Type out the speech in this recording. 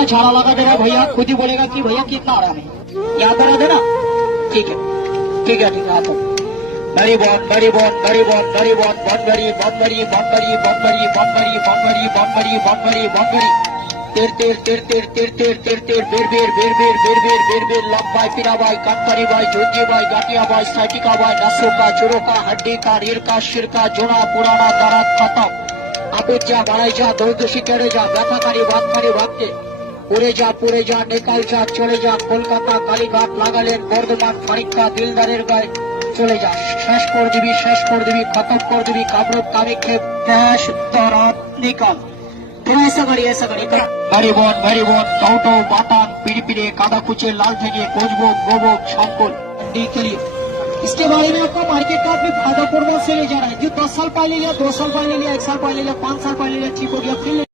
झाड़ा लगा देगा भैया, खुद ही बोलेगा कि भैया कितना आराम है, यहाँ पर आ देना। ठीक है ठीक है ठीक है, आता बड़ी बहुत बड़ी बहुत बड़ी बहुत बड़ी बहुत बहुत बड़ी बहुत बड़ी बहुत बड़ी बहुत बड़ी बहुत बड़ी बहुत बड़ी बहुत बड़ी बहुत बड़ी बहुत बड़ी तेर तेर तेर तेर तेर तेर तेर तेर बेर बेर बेर बेर बेर बेर बेर बेर लंब भाई, पीरा भाई, कानपारी भाई, जोजी भाई, गाटिया भाई, साइटिका भाई, नसों का, चोरों का, हड्डी का, रीढ़ का, शिर का, जोड़ा पुराना दर्द खत्म। आबुद जा, बाड़ाई जा, दौड़ शिकारे जा, ব্যথাকারী বাতকারী ভাবতে পুরে যা নেকাল যা, চলে যা কলকাতা কালীঘাট লাগালেন বর্ধমান ফারিক্কা দিলদারের গায়ে চলে যা, শেষ করে দিবি খতম করে দিবি কামরূপ কামিক্ষেপ দেশ তরফ নিকাল। ऐसा करी भारी बोन टौटो बातान पिड़े कादा कुचे लाल ठेगे कोजबो गोबो छापल के लिए इसके बारे में आपका मार्केट का फायदा पूर्वक से ले जा रहा है। जो 10 साल पहले लिया, 2 साल पहले लिया, 1 साल पहले लिया, 5 साल पहले लिया, ठीक हो गया, फिर